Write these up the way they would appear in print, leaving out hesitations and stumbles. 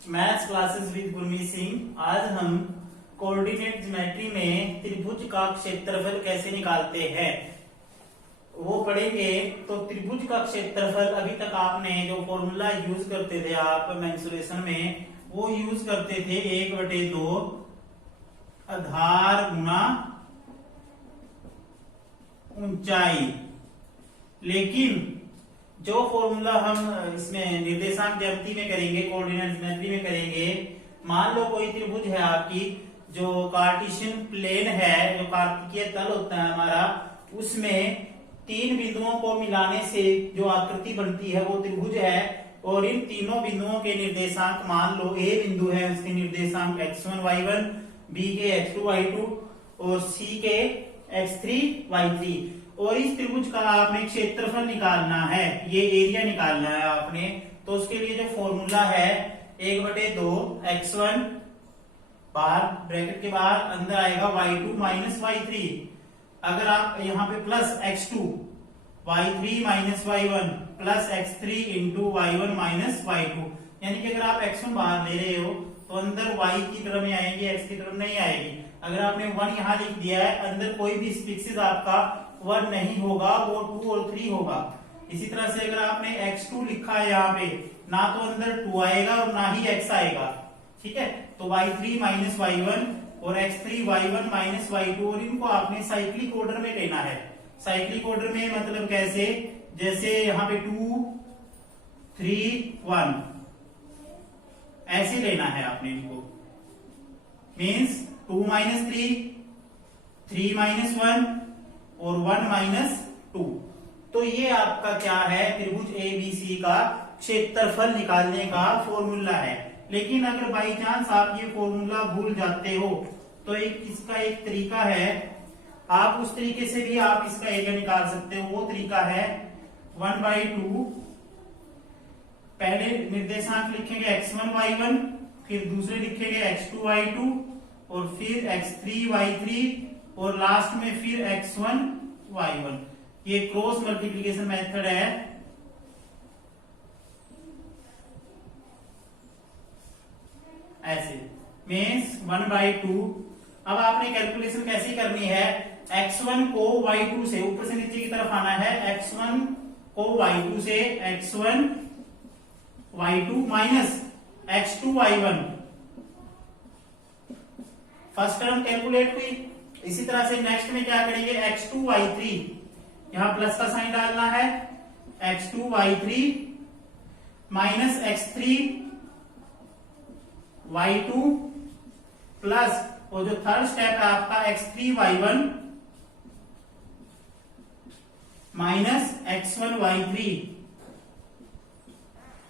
Maths classes with Gurmeet Singh. आज हम coordinate geometry में त्रिभुज का क्षेत्रफल कैसे निकालते हैं वो पढ़ेंगे। तो त्रिभुज का क्षेत्रफल अभी तक आपने जो फॉर्मूला यूज करते थे आप मेंसुरेशन में, वो यूज करते थे 1/2 आधार गुना ऊंचाई। लेकिन जो फॉर्मूला हम इसमें निर्देशांक ज्यामिति में करेंगे, कोऑर्डिनेट ज्योमेट्री में करेंगे, मान लो कोई त्रिभुज है आपकी, जो कार्टेशियन प्लेन है, जो कार्तिकीय तल होता है हमारा, उसमें 3 बिंदुओं को मिलाने से जो आकृति बनती है वो त्रिभुज है। और इन तीनों बिंदुओं के निर्देशांक, मान लो ए बिंदु है, उसके निर्देशांक x1 y1, बी के x2 y2 और सी के x3 y3। और इस त्रिभुज का आपने क्षेत्रफल निकालना है, ये एरिया निकालना है आपने। तो उसके लिए जो फॉर्मूला है 1/2 x1 बाहर ब्रैकेट के बाहर, अंदर आएगा y2 माइनस y3। अगर आप यहाँ पे plus x2 y3 minus y1 plus x3 into y1 minus y2, यानी कि अगर आप x1 बाहर ले रहे हो तो अंदर y की तरफ में आएगी, x की तरफ नहीं आएगी। अगर आपने 1 यहाँ लिख दिया है, अंदर कोई भी स्पीसीज आपका 1 नहीं होगा, वो 2 और 3 होगा। इसी तरह से अगर आपने x2 लिखा है यहाँ पे, ना तो अंदर 2 आएगा और ना ही x आएगा, ठीक है। तो y3 माइनस y1 और x3 y1 माइनस y2, और इनको आपने साइक्लिक ऑर्डर में लेना है। साइक्लिक ऑर्डर में मतलब कैसे, जैसे यहाँ पे 2 3 1 ऐसे लेना है आपने इनको। मीन्स 2 माइनस 3, 3 माइनस 1 और 1 माइनस 2। तो ये आपका क्या है, त्रिभुज एबीसी का क्षेत्रफल निकालने का फॉर्मूला है। लेकिन अगर बाई चांस आप ये फॉर्मूला भूल जाते हो तो इसका एक तरीका है, आप उस तरीके से भी आप इसका एरिया निकाल सकते हो। वो तरीका है 1/2, पहले निर्देशांक लिखेंगे x1 y1, फिर दूसरे लिखेंगे x2 y2 और फिर x3 y3 और लास्ट में फिर x1 y1। ये क्रॉस मल्टीप्लिकेशन मेथड है। ऐसे मीन्स 1/2। अब आपने कैलकुलेशन कैसी करनी है, x1 को y2 से ऊपर से नीचे की तरफ आना है, x1 को y2 से x1 y2 minus x2 y1। First term calculate हुई। इसी तरह से नेक्स्ट में क्या करेंगे, x2 y3, यहां प्लस का साइन डालना है, x2 y3 minus x3 y2 plus, और जो थर्ड स्टेप है आपका x3 y1 minus x1 y3।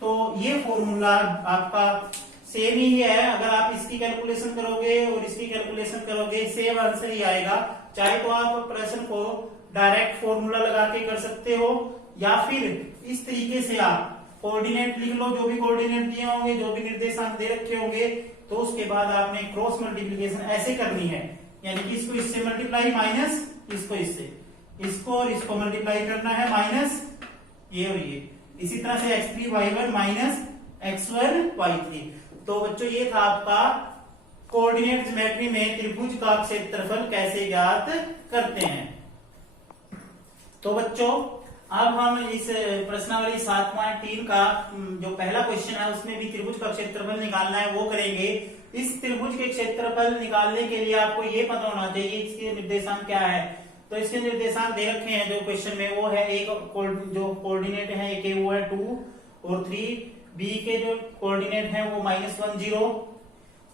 तो ये फॉर्मूला आपका सेम ही है। अगर आप इसकी कैलकुलेशन करोगे और इसकी कैलकुलेशन करोगे, सेम आंसर ही आएगा। चाहे तो आप प्रश्न को डायरेक्ट फॉर्मूला लगा के कर सकते हो, या फिर इस तरीके से आप कोऑर्डिनेट लिख लो, जो भी कोऑर्डिनेट दिए होंगे, जो भी निर्देशांक दे रखे होंगे, तो उसके बाद आपने क्रॉस मल्टीप्लिकेशन ऐसे करनी है, यानी कि इसको इससे मल्टीप्लाई माइनस इसको इससे, इसको और इसको मल्टीप्लाई करना है, माइनस ये और ये। इसी तरह से x3 y1 minus x1 y3। तो बच्चों ये था आपका कोऑर्डिनेट ज्योमेट्री में त्रिभुज का क्षेत्रफल कैसे ज्ञात करते हैं। तो बच्चों अब हम इस प्रश्नावली 7.3 का जो पहला क्वेश्चन है उसमें भी त्रिभुज का क्षेत्रफल निकालना है, वो करेंगे। इस त्रिभुज के क्षेत्रफल निकालने के लिए आपको ये पता होना चाहिए इसके निर्देशांक क्या है। तो इसके निर्देशांक दे रखे हैं जो क्वेश्चन में, वो है एक जो कोऑर्डिनेट है एक वो है 2 और 3, बी के जो कोऑर्डिनेट है वो -1 0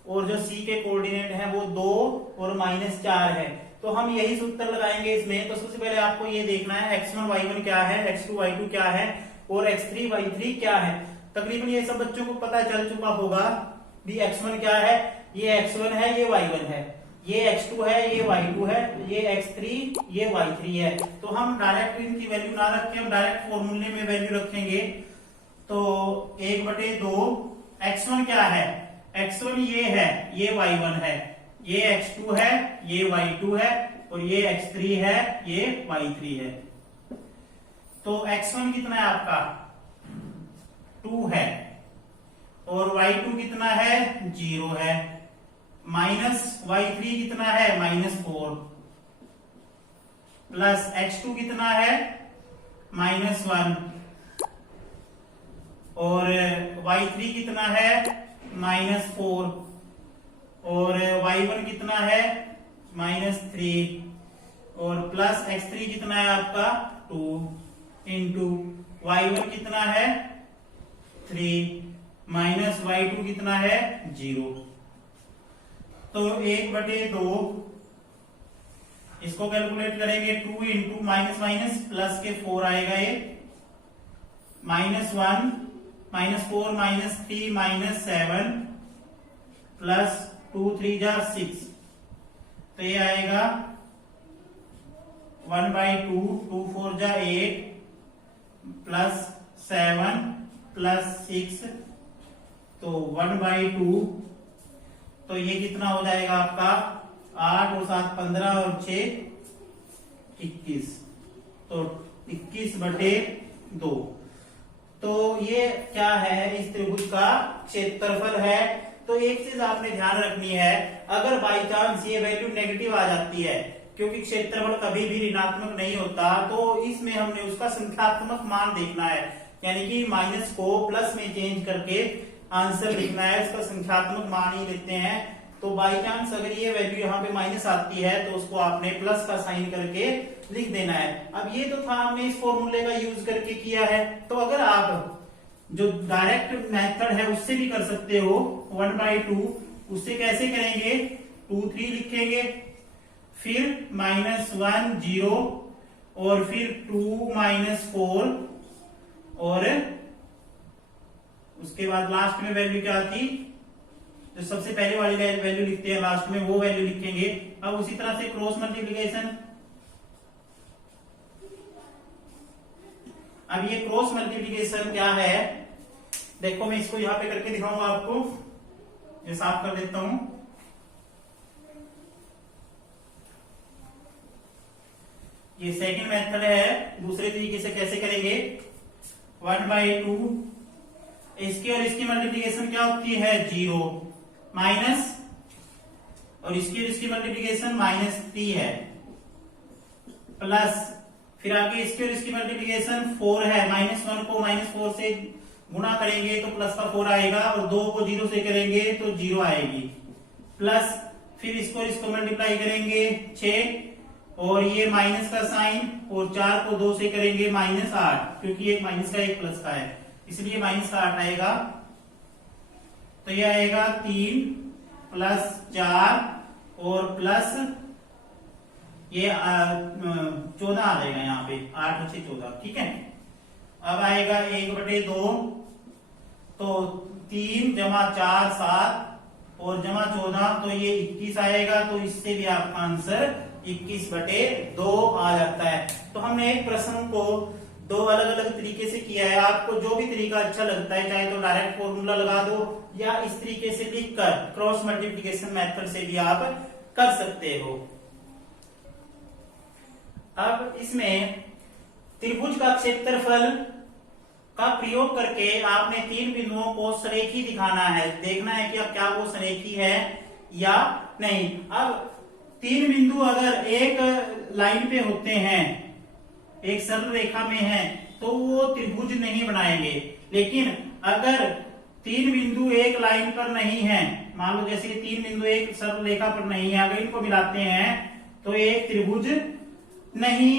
और जो सी के कोऑर्डिनेट है वो 2 और -4 है। तो हम यही सूत्र लगाएंगे इसमें। तो सबसे पहले आपको ये देखना है x1 y1 क्या है, x2 y2 क्या है और x3 y3 क्या है। तकरीबन ये सब बच्चों को पता चल चुका होगा भी x1 क्या है, ये x1 है, ये y1 है, ये x2 है, ये y2 है, ये x3 ये y3 है। तो हम डायरेक्ट इनकी वैल्यू ना रखें, हम डायरेक्ट फॉर्मूले में वैल्यू रखेंगे। तो 1/2 x1 क्या है, x1 ये है, ये y1 है, ये x2 है, ये y2 है और ये x3 है, ये y3 है। तो x1 कितना है आपका 2 है और y2 कितना है 0 है, माइनस y3 कितना है -4, प्लस x2 कितना है -1, और y3 कितना है -4, और y1 कितना है -3, और प्लस x3 कितना है आपका 2 इंटू y1 कितना है 3 माइनस y2 कितना है 0। तो 1/2 इसको कैलकुलेट करेंगे 2 इंटू माइनस माइनस प्लस के 4 आएगा, ये -1 -4 -3 -7 प्लस 2 3 जा 6, तो ये आएगा 1/2 2 4 जा 8 प्लस 7 प्लस 6, तो 1/2, तो ये कितना हो जाएगा आपका 8 और 7 15 और 6 21, तो 21/2। तो ये क्या है, इस त्रिभुज का क्षेत्रफल है। तो एक चीज आपने ध्यान रखनी है, अगर बाई चांस ये वैल्यू नेगेटिव आ जाती है, क्योंकि क्षेत्रफल कभी भी ऋणात्मक नहीं होता, तो इसमें हमने उसका संख्यात्मक मान देखना है, यानी कि माइनस को प्लस में चेंज करके आंसर लिखना है, उसका संख्यात्मक मान ही लेते हैं। तो बाई चांस अगर ये वैल्यू यहाँ पे माइनस आती है तो उसको आपने प्लस का साइन करके लिख देना है। अब ये तो था हमने इस फॉर्मूले का यूज करके किया है, तो अगर आप जो डायरेक्ट मेथड है उससे भी कर सकते हो 1/2, उससे कैसे करेंगे 2 3 लिखेंगे, फिर -1 0 और फिर 2 -4 और उसके बाद लास्ट में वैल्यू क्या आती, जो सबसे पहले वाली वैल्यू लिखते हैं लास्ट में वो वैल्यू लिखेंगे। अब उसी तरह से क्रॉस मल्टीप्लिकेशन, अब ये क्रॉस मल्टीप्लिकेशन क्या है, देखो मैं इसको यहां पे करके दिखाऊंगा आपको, ये साफ कर देता हूं। ये सेकंड मेथड है, दूसरे तरीके से कैसे करेंगे 1/2, इसकी और इसकी मल्टीप्लिकेशन क्या होती है 0 माइनस, और इसकी और इसकी मल्टीप्लिकेशन -3 है, प्लस फिर आगे इसकी और इसकी मल्टीप्लिकेशन 4 है, -1 को -4 से गुणा करेंगे तो प्लस का 4 आएगा, और 2 को 0 से करेंगे तो 0 आएगी, प्लस फिर इसको और इसको मल्टीप्लाई करेंगे 6, और ये माइनस का साइन, और 4 को 2 से करेंगे -8, क्योंकि एक माइनस का एक प्लस का है इसलिए -8 आएगा। तो ये आएगा 3 + 4 और प्लस ये 14 आ जाएगा यहाँ पे, 8 और 6 14, ठीक है। अब आएगा 1/2, तो 3 + 4 7 और + 14, तो ये 21 आएगा, तो इससे भी आपका आंसर 21/2 आ जाता है। तो हमने एक प्रश्न को 2 अलग अलग तरीके से किया है, आपको जो भी तरीका अच्छा लगता है, चाहे तो डायरेक्ट फॉर्मूला लगा दो या इस तरीके से लिखकर क्रॉस मल्टीप्लिकेशन मेथड से भी आप कर सकते हो। अब इसमें त्रिभुज का क्षेत्रफल का प्रयोग करके आपने 3 बिंदुओं को सरेखी दिखाना है, देखना है कि अब क्या वो सरेखी है या नहीं। अब 3 बिंदु अगर एक लाइन पे होते हैं, एक सरल रेखा में है, तो वो त्रिभुज नहीं बनाएंगे। लेकिन अगर 3 बिंदु एक लाइन पर नहीं है, मान लो जैसे 3 बिंदु एक सरल रेखा पर नहीं है, अगर इनको मिलाते हैं तो एक त्रिभुज नहीं,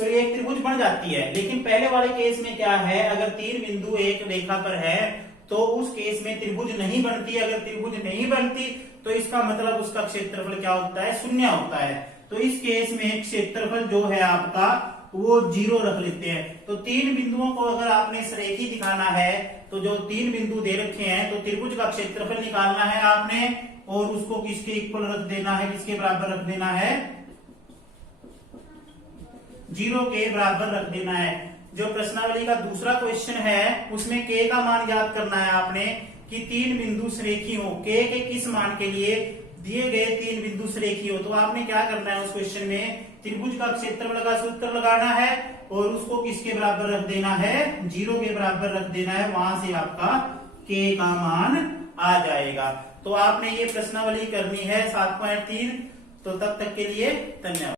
एक त्रिभुज बन जाती है। लेकिन पहले वाले केस में क्या है, अगर 3 बिंदु एक रेखा पर है तो उस केस में त्रिभुज नहीं बनती। अगर त्रिभुज नहीं बनती तो इसका मतलब उसका क्षेत्रफल क्या होता है, 0 होता है। तो इस केस में क्षेत्रफल जो है आपका वो 0 रख लेते हैं। तो 3 बिंदुओं को अगर आपने सरेखी दिखाना है, तो जो 3 बिंदु दे रखे हैं, तो त्रिभुज का क्षेत्रफल निकालना है आपने, और उसको किसके इक्वल रख देना है, किसके बराबर रख देना है, 0 के बराबर रख देना है। जो प्रश्नावली का दूसरा क्वेश्चन है उसमें के का मान याद करना है आपने, कि 3 बिंदु सरेखी हो, के किस मान के लिए, दिए गए 3 बिंदु सरेखी हो। तो आपने क्या करना है उस क्वेश्चन में, त्रिभुज का क्षेत्रफल का सूत्र लगाना है और उसको किसके बराबर रख देना है, 0 के बराबर रख देना है, वहां से आपका के का मान आ जाएगा। तो आपने ये प्रश्नावली करनी है 7.3। तो तब तक के लिए धन्यवाद।